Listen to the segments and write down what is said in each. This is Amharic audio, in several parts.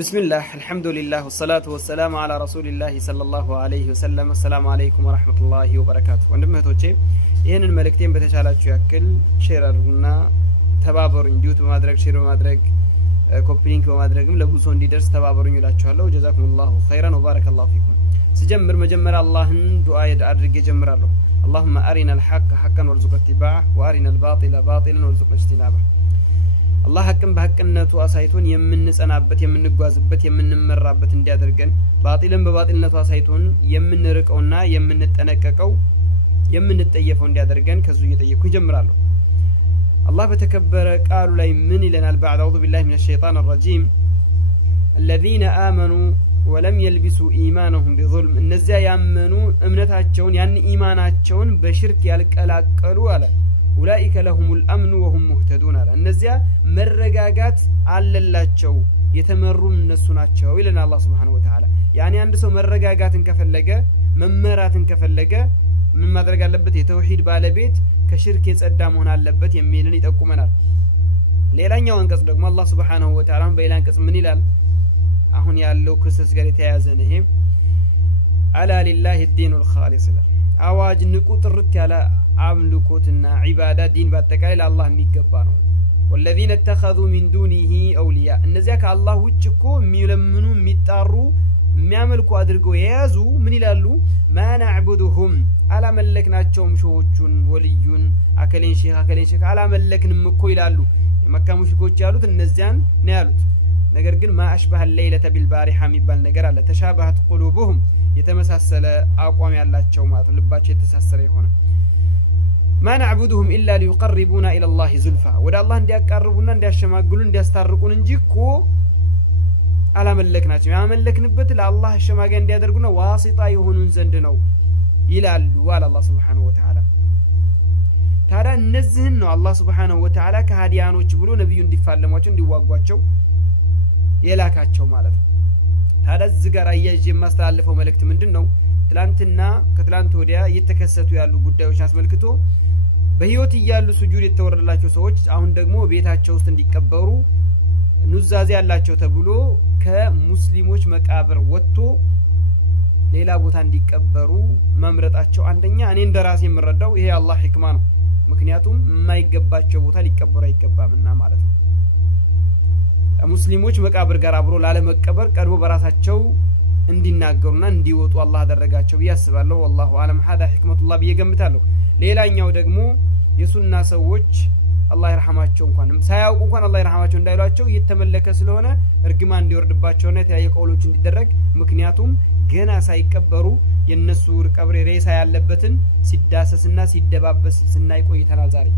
بسم الله الحمد لله والصلاة والسلام على رسول الله صلى الله عليه وسلم السلام عليكم ورحمة الله وبركاته ወንድም እህቶቼ ይሄንን መልእክቴን በተቻላችሁ ያክል ሼር አድርጉና ተባበሩኝ ዲዩት በማድረግ ሼር በማድረግ ኮፒ ሊንክ በማድረግም ለብዙ እንዲደርስ ተባበሩኝ እላችኋለሁ ጀዛኩሙላሁ ኸይራን ወባረከላሁ ፊኩም ሲጀምር መጀመሪያ አላህን ዱዓ አድርጌ ጀምራለሁ اللهم أرنا الحق حقا وارزقنا اتباعه وأرنا الباطل باطلا وارزقنا اجتنابه الله حقن بحقنته አሳይቶን የምንጸናበት የምንጓዝበት የምንመራበት እንዲያደርገን ባጢልን በባጢልነቱ አሳይቶን የምንርቀውና የምንጠነቀቀው የምንጠየፈው እንዲያደርገን ከዙ እየጠየኩ ጀምራለሁ الله በተከበረ ቃሉ ላይ ምን ይለናል بعد اعوذ بالله من الشيطان الرجيم الذين آمنوا ولم يلبسوا إيمانهم بظلم እነዚያ ያመኑ እምነታቸውን ያን ኢማናቸውን በሽርክ ያልቀላቀሉ አለ أولئك لهم الأمن وهم مهتدون على النزيا مرقاقات على اللاتشو يتمرون النسوناتشو إلنا الله سبحانه وتعالى يعني عند سو مرقاقات كفلقة ممرات كفلقة مما درقا لبت يتوحيد بالبيت كشرك يتقدام هنا اللبت يميلن يتأكو منال ليلان يوان قصدك ما الله سبحانه وتعالى بيلان قصد من إلال أهون يالو كسس قريت يازنهم على لله الدين الخالص አዋጅ ንቁ ጥርት ያለ አምልኮትና ዒባዳ ዲን በአጠቃላይ ለአላህ የሚገባ ነው والذين اتخذوا من دونه اولياء እነዚያ ከአላህ ውጭ እኮ የሚለምኑ የሚጣሩ የሚያመልኩ አድርገው የያዙ ምን ይላሉ ما نعبدهم አላመለክናቸውም ሸሆቹን ወልዩን አከሌን ሼክ አላመለክንም እኮ ይላሉ የመካ ሙሽሪኮች ያሉት እነዚያን ነው ያሉት ነገር ግን ما اشبه الليله بالبارحه የሚባል ነገር አለ ተሻባህት قلوبهم የተመሳሰለ አቋም ያላቸው ማለት ልባቸው የተሳሰረ ይሆነ ما نعبدهم الا ليقربونا الى الله زلفى ወደ አላህ እንዲያቀርቡና እንዲያሸማግሉን እንዲያስታርቁን እንጂ እኮ አላመለክናቸው ያመለክንበት ለአላህ ሸማጋ እንዲያደርጉና ዋሲጣ ይሆኑን ዘንድ ነው ይላሉ አለ አላህ Subhanahu Wa Ta'ala ታዲያ እነዚህን ነው አላህ Subhanahu Wa Ta'ala ከሃዲያኖች ብሎ ነብዩ እንዲፋለሟቸው እንዲዋጓቸው የላካቸው ማለት ነው ታዲያ እዚህ ጋር አያይዤ የማስተላልፈው መልእክት ምንድነው ትላንትና ከትላንት ወዲያ እየተከሰቱ ያሉ ጉዳዮች አስመልክቶ በህይወት ይያሉ ሱጁድ የተወረደላቸው ሰዎች አሁን ደግሞ ቤታቸው ውስጥ እንዲቀበሩ ኑዛዜ ያላቸው ተብሎ ከሙስሊሞች መቃብር ወጥቶ ሌላ ቦታ እንዲቀበሩ መምረጣቸው አንደኛ እኔ እንደራሴ የምረዳው ይሄ አላህ ህክማ ነው ምክንያቱም የማይገባቸው ቦታ ሊቀበሩ አይገባምና ማለት ነው ሙስሊሞች መቃብር ጋር አብሮ ላለመቀበር ቀርቦ በራሳቸው እንዲናገሩና እንዲወጡ አላህ አደረጋቸው ያስባለው والله አለም هذا حكمة الله በየገምታለሁ ሌላኛው ደግሞ የሱና ሰዎች አላህ ይርሐማቸው እንኳን ሳያውቁ እንኳን አላህ ይርሐማቸው እንዳይሏቸው እየተመለከ ስለሆነ እርግማ እንዲወርድባቸውና የተለያየ ቀውሎች እንዲደረግ ምክንያቱም ገና ሳይቀበሩ የነሱ ቀብር ሬሳ ያለበትን ሲዳሰስና ሲደባበስ ስናይ ቆይተናል ዛሬ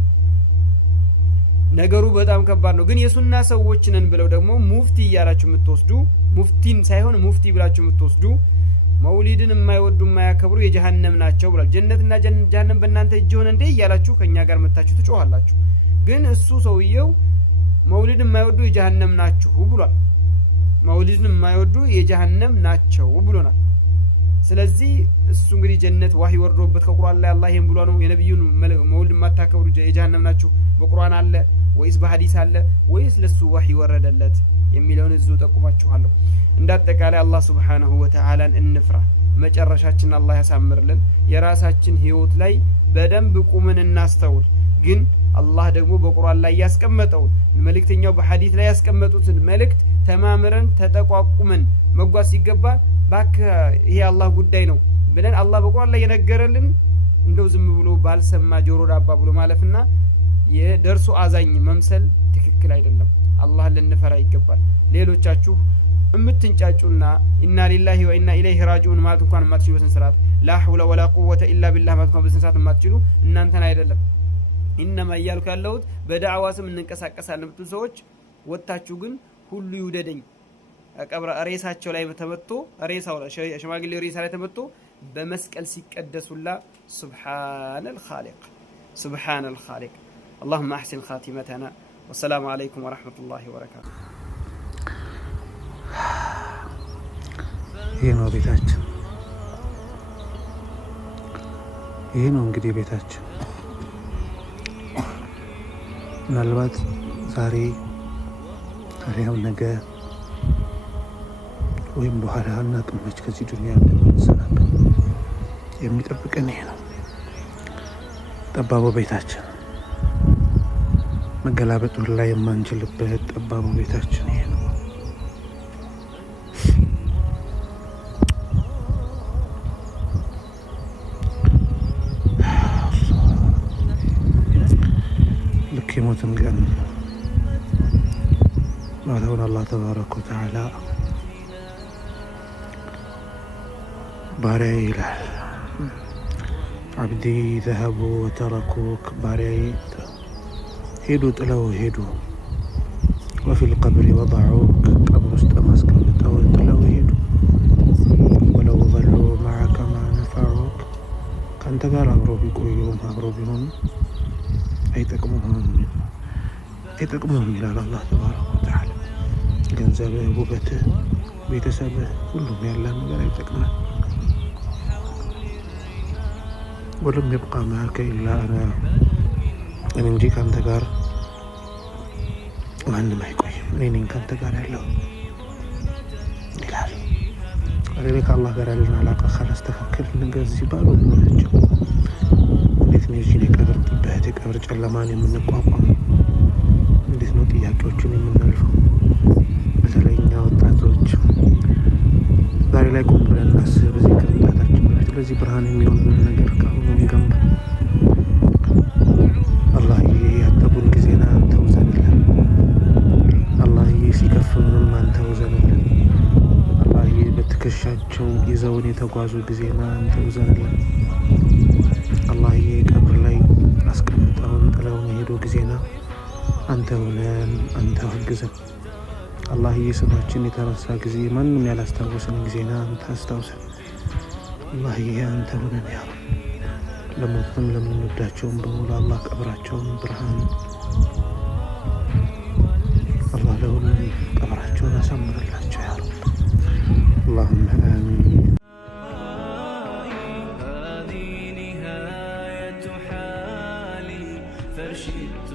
ነገሩ በጣም ከባድ ነው ግን የሱና ሰዎች ነን ብለው ደግሞ ሙፍቲ ያላችሁ የምትወስዱ ሙፍቲን ሳይሆን ሙፍቲ ብላችሁ የምትወስዱ መውሊድን የማይወዱ የማያከብሩ የጀሃነም ናቸው ብሏል ጀነትና ጀሃነም በእናንተ እጅ ሆነ እንዴ ያላችሁ ከኛ ጋር መታችሁ ትጮሃላችሁ ግን እሱ ሰውየው መውሊድን የማይወዱ የጀሃነም ናችሁ ብሏል መውሊድን የማይወዱ የጀሃነም ናቸው ብሎናል ስለዚህ እሱ እንግዲህ ጀነት ዋሂ ወርዶበት ከቁርአን ላይ አላህ ይሄን ብሎ ነው የነብዩን መውሊድ ማታከብሩ የጀሃነም ናችሁ በቁርአን አለ ወይስ በሐዲስ አለ ወይስ ለሱ ዋሂ ወረደለት የሚለውን እዚሁ ጠቁማችኋለሁ እንዳጠቃላይ አላህ Subhanahu Wa Ta'ala እንፍራ መጨረሻችን አላህ ያሳምርልን የራሳችን ህይወት ላይ በደንብ ቁመን እናስተውል ግን አላህ ደግሞ በቁርአን ላይ ያስቀመጠው መልእክተኛው በሐዲስ ላይ ያስቀመጡትን መልእክት ተማምረን ተጠቋቁመን መጓዝ ሲገባ ባክ ይሄ አላህ ጉዳይ ነው ብለን አላህ በቁርአን ላይ የነገረልን እንደው ዝም ብሎ ባልሰማ ጆሮ ዳባ ብሎ ማለፍና የደርሱ አዛኝ መምሰል ትክክል አይደለም አላህ ልንፈራ ይገባል ሌሎቻችሁ እምትንጫጩና ኢና ሊላሂ ወኢና ኢለይሂ ራጂዑን ማለት እንኳን ማትችሉ በስንስራት ላ ሐውለ ወላ ቁወተ ኢላ ቢላህ ማለት እንኳን በስንስራት ማትችሉ እናንተን አይደለም ኢንማ ያልኩ ያለሁት በዳዕዋ ስም እንንቀሳቀሳለን ብትሉ ሰዎች ወጣችሁ ግን ሁሉ ይውደደኝ ቀብረ ሬሳቸው ላይ ተመቶ ሬሳው ሽማግሌው ሬሳ ላይ ተመቶ በመስቀል ሲቀደሱላ ሱብሃነል ኻሊቅ اللهم احسن خاتمتنا والسلام عليكم ورحمة الله وبركاته ይሄ ነው ቤታችን ይሄ ነው እንግዲህ ቤታችን ምናልባት ዛሬ ነገ ወይም በኋላ አናቅመች ከዚህ ዱንያ እንደምንሰናበት የሚጠብቀን ይሄ ነው። ጠባቡ ቤታችን መገላበጥ ላይ የማንችልበት ጠባቡ ቤታችን ይሄ ነው። ልክ የሞትን ቀን ማለውን አላህ ተባረከ ወተዓላ ባሪያዬ ይላል፣ አብዲ ዘሀቡ ወተረኩክ፣ ባሪያዬ ሄዱ ጥለው ሄዱ፣ ወፊል ቀብሪ ወضዑክ፣ ቀብር ውስጥ ማስቀምጠው ጥለው ሄዱ፣ ወለው ظሉ መዐከ ማ ነፈዑክ፣ ከአንተ ጋር አብረው ቢቆዩም አብረው ቢሆኑ አይጠቅሙህም ይላል አላህ ተባረከ ወተዓላ። ገንዘብህ፣ ውበትህ፣ ቤተሰብህ፣ ሁሉም ያለ ነገር አይጠቅምም። ወለም የብቃ መዐከ ኢላ አና፣ እኔ እንጂ ከአንተ ጋር ማንም አይቆይም፣ እኔ ነኝ ከአንተ ጋር ያለው ይላል። ዛሬ ከአላህ ጋር ያለን አላቃ ካላስተካከል ነገር ሲባሉ ናቸው። እንዴት ነው የዚህን የቀብር ጥበት የቀብር ጨለማን የምንቋቋም? እንዴት ነው ጥያቄዎችን የምናልፈው? በተለይ እኛ ወጣቶች ዛሬ ላይ ቆም ብለን እናስብ። በዚህ ከመምጣታችን በፊት ለዚህ ብርሃን የሚሆን ነገር ከአሁኑ እንገንባ። አላህዬ ያጠቡን ጊዜና አንተ ውዘንልን። አላህዬ ሲከፍሉንም አንተ ውዘንልን። አላህዬ በትከሻቸው ይዘውን የተጓዙ ጊዜና አንተ ውዘንልን። አላህዬ ቀብር ላይ አስቀምጠውን ጥለውን የሄዱ ጊዜና አንተ ሁነን፣ አንተ አግዘን። አላህዬ ስማችን የተረሳ ጊዜ ማንም ያላስታወሰን ጊዜና አንተ አስታውሰን። አላህዬ አንተ ሁነን ያ ረብ። ለሞትም ለምንወዳቸውም በሙሉ አላህ ቀብራቸውን ብርሃን፣ አላህ ለሁሉም ቀብራቸውን አሳምርላቸው ያ ረብ። አላሁመ አሚን። فرشدت